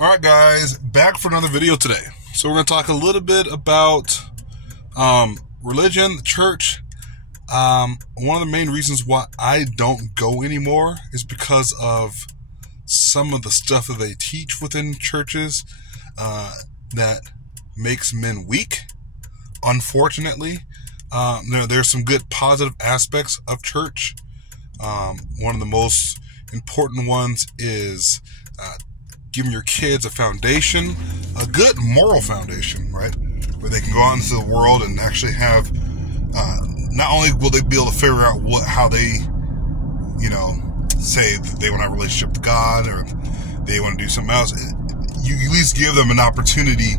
Alright guys, back for another video today. So we're going to talk a little bit about religion, the church. One of the main reasons why I don't go anymore is because of some of the stuff that they teach within churches that makes men weak, unfortunately. There's some good positive aspects of church. One of the most important ones is giving your kids a foundation, a good moral foundation, right? Where they can go out into the world and actually have, not only will they be able to figure out how they, say that they want to have a relationship with God or they want to do something else, you at least give them an opportunity,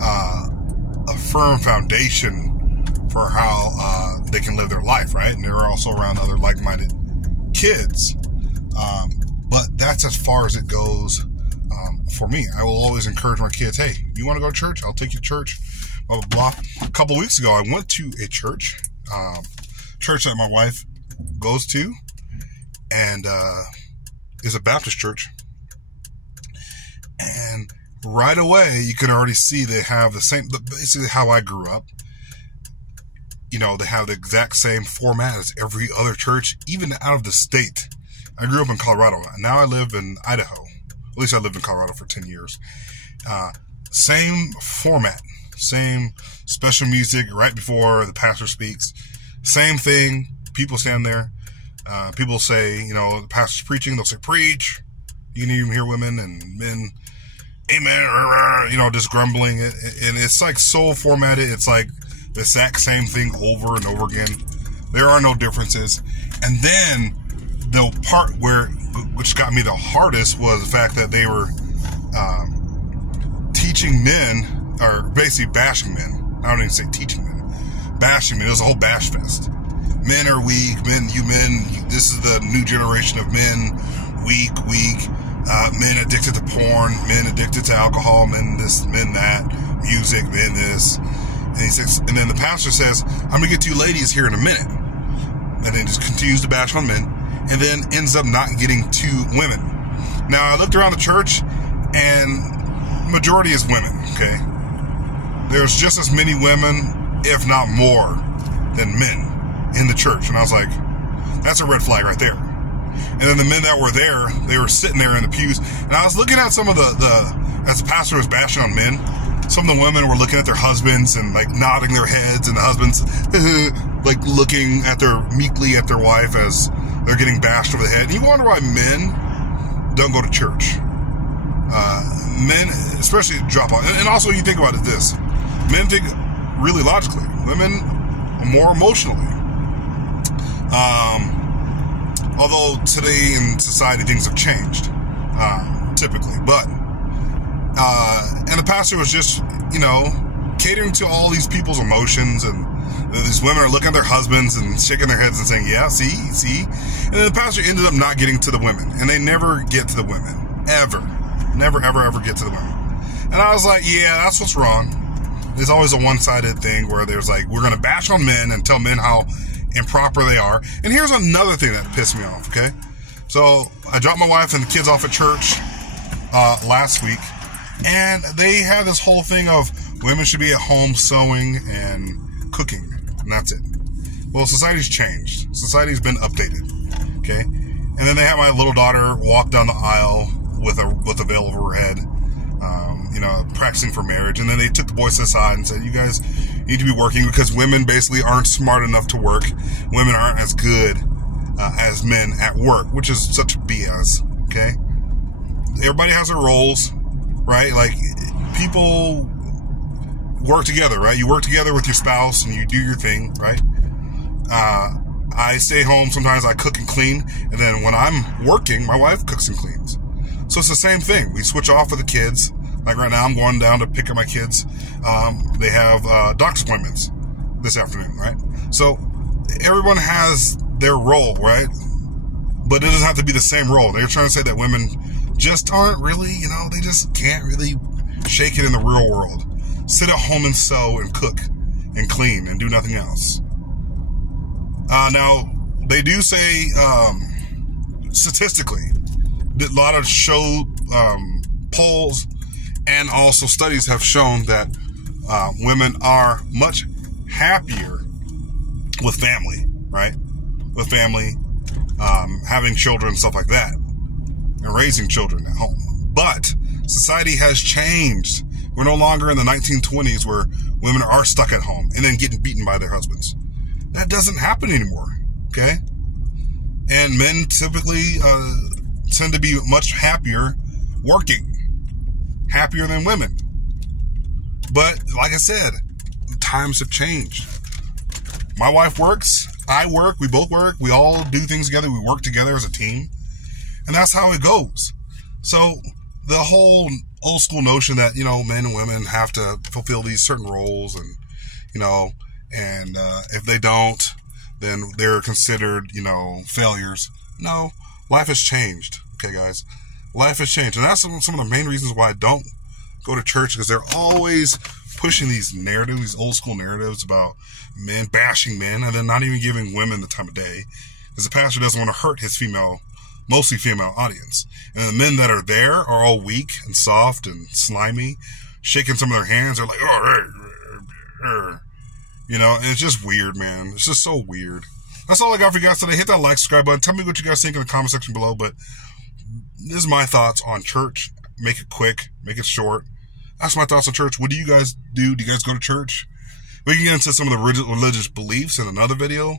a firm foundation for how they can live their life, right? And they're also around other like-minded kids. But that's as far as it goes for me. I will always encourage my kids, hey, you want to go to church? I'll take you to church, blah, blah, blah. A couple of weeks ago, I went to a church that my wife goes to, and is a Baptist church. And right away, you can already see they have the same, basically how I grew up. They have the exact same format as every other church, even out of the state. I grew up in Colorado. Now I live in Idaho. At least I lived in Colorado for 10 years. Same format, same special music right before the pastor speaks. Same thing. People stand there. People say, the pastor's preaching. They'll say, preach. You can even hear women and men, amen, just grumbling. And it's like so formatted. It's like the exact same thing over and over again. There are no differences. And then the part which got me the hardest was the fact that they were teaching men, or basically bashing men. I don't even say teaching men. Bashing men. It was a whole bash fest. Men are weak. This is the new generation of men. Weak. Men addicted to porn. Men addicted to alcohol. Men this, men that. Music, men this. And he says, and then the pastor says, I'm going to get to you ladies here in a minute. And then just continues to bash on men. And then ends up not getting to women. Now, I looked around the church, and majority is women, okay? There's just as many women, if not more, than men in the church. And I was like, that's a red flag right there. And then the men that were there, they were sitting there in the pews. And I was looking at some of as the pastor was bashing on men, some of the women were looking at their husbands and like nodding their heads, and the husbands like looking at meekly at their wife as they're getting bashed over the head. And you wonder why men don't go to church. Men, especially drop off. And also you think about it this. Men think really logically. Women more emotionally. Although today in society things have changed. Typically. But and the pastor was just, catering to all these people's emotions, and these women are looking at their husbands and shaking their heads and saying, yeah, see. And then the pastor ended up not getting to the women, and they never get to the women. Ever. Never, ever get to the women. And I was like, yeah, that's what's wrong. There's always a one-sided thing where there's like, we're going to bash on men and tell men how improper they are. And here's another thing that pissed me off, okay? So I dropped my wife and the kids off at church last week, and they had this whole thing of women should be at home sewing and cooking, and that's it. Well, society's changed. Society's been updated, okay? And then they had my little daughter walk down the aisle with a veil over her head, practicing for marriage. And then they took the boys to the side and said, you guys need to be working because women basically aren't smart enough to work. Women aren't as good as men at work, which is such BS, okay? Everybody has their roles, right? Like, people work together, right? You work together with your spouse and you do your thing, right? I stay home. Sometimes I cook and clean. And then when I'm working, my wife cooks and cleans. So it's the same thing. We switch off with the kids. Like right now, I'm going down to pick up my kids. They have doctor's appointments this afternoon, right? So everyone has their role, right? But it doesn't have to be the same role. They're trying to say that women just aren't really, they just can't really shake it in the real world. Sit at home and sew and cook and clean and do nothing else. Now, they do say, statistically, a lot of polls and also studies have shown that women are much happier with family, right? With family, having children, stuff like that, and raising children at home. But society has changed. We're no longer in the 1920s where women are stuck at home and then getting beaten by their husbands. That doesn't happen anymore, okay? And men typically tend to be much happier working, happier than women. But like I said, times have changed. My wife works, I work, we both work, we all do things together, we work together as a team, and that's how it goes. So the whole old school notion that, you know, men and women have to fulfill these certain roles and, you know, and if they don't, then they're considered, you know, failures. No, life has changed. Okay, guys, life has changed. And that's some of the main reasons why I don't go to church, because they're always pushing these narratives, these old school narratives about men, bashing men, and then not even giving women the time of day, because the pastor doesn't want to hurt his mostly female audience. And the men that are there are all weak and soft and slimy, shaking some of their hands. They're like, oh, you know, and it's just weird, man. It's just so weird. That's all I got for you guys today. Hit that like, subscribe button. Tell me what you guys think in the comment section below. But this is my thoughts on church. Make it quick. Make it short. That's my thoughts on church. What do you guys do? Do you guys go to church? We can get into some of the religious beliefs in another video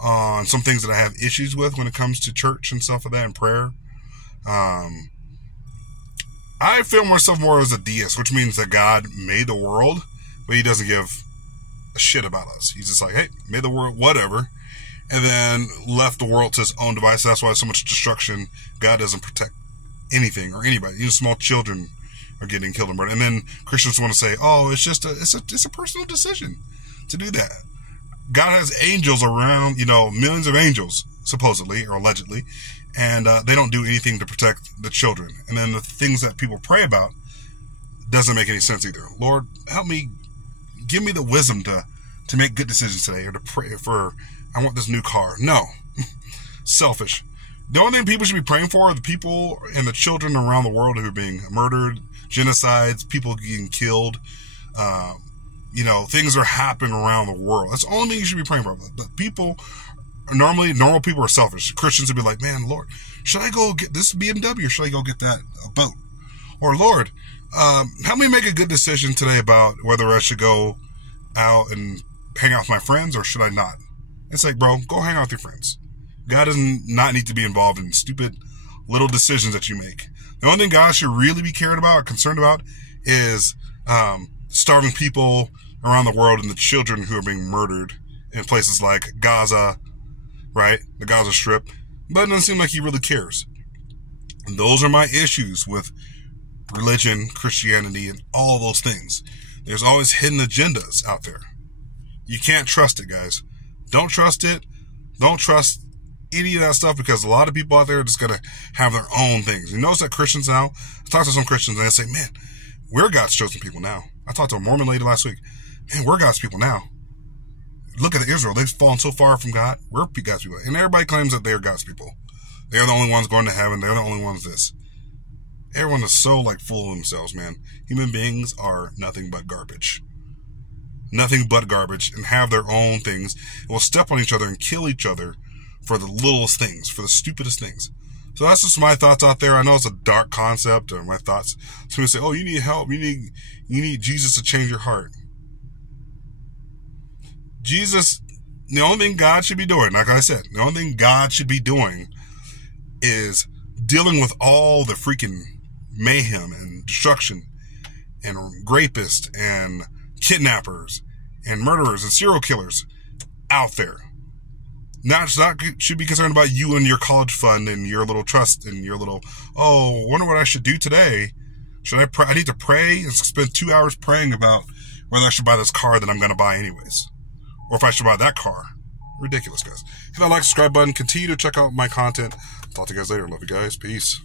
on some things that I have issues with when it comes to church and stuff like that and prayer. I feel myself more as a deist, which means that God made the world, but he doesn't give a shit about us. He's just like, hey, made the world, whatever, and then left the world to its own device. That's why so much destruction. God doesn't protect anything or anybody. Even small children are getting killed and murdered. And then Christians want to say, oh, it's just it's a personal decision to do that. God has angels around, you know, millions of angels, supposedly or allegedly, and they don't do anything to protect the children. And then the things that people pray about doesn't make any sense either. Lord, help me, give me the wisdom to make good decisions today, or to pray for, I want this new car. No. Selfish. The only thing people should be praying for are the people and the children around the world who are being murdered, genocides, people getting killed. You know, things are happening around the world. That's the only thing you should be praying for. But people, normal people are selfish. Christians would be like, man, Lord, should I go get this BMW or should I go get that boat? Or Lord, help me make a good decision today about whether I should go out and hang out with my friends or should I not? It's like, bro, go hang out with your friends. God does not need to be involved in stupid little decisions that you make. The only thing God should really be cared about or concerned about is starving people around the world and the children who are being murdered in places like Gaza, right? The Gaza Strip. But it doesn't seem like he really cares. And those are my issues with religion, Christianity, and all those things. There's always hidden agendas out there. You can't trust it, guys. Don't trust it. Don't trust any of that stuff, because a lot of people out there are just going to have their own things. You notice that Christians now, I talk to some Christians and they say, man, we're God's chosen people now. I talked to a Mormon lady last week. Man, we're God's people now. Look at Israel. They've fallen so far from God. We're God's people. And everybody claims that they're God's people. They're the only ones going to heaven. They're the only ones this. Everyone is so full of themselves, man. Human beings are nothing but garbage. Nothing but garbage, and have their own things, and will step on each other and kill each other for the littlest things, for the stupidest things. So that's just my thoughts out there. I know it's a dark concept, or my thoughts. Somebody say, oh, you need help. You need Jesus to change your heart. Jesus, the only thing God should be doing, like I said, the only thing God should be doing is dealing with all the freaking mayhem and destruction and rapists and kidnappers and murderers and serial killers out there. Not should be concerned about you and your college fund and your little trust and your little, oh, wonder what I should do today. Should I pray? I need to pray and spend 2 hours praying about whether I should buy this car that I'm going to buy anyways. Or if I should buy that car. Ridiculous, guys. Hit that like, subscribe button. Continue to check out my content. Talk to you guys later. Love you guys. Peace.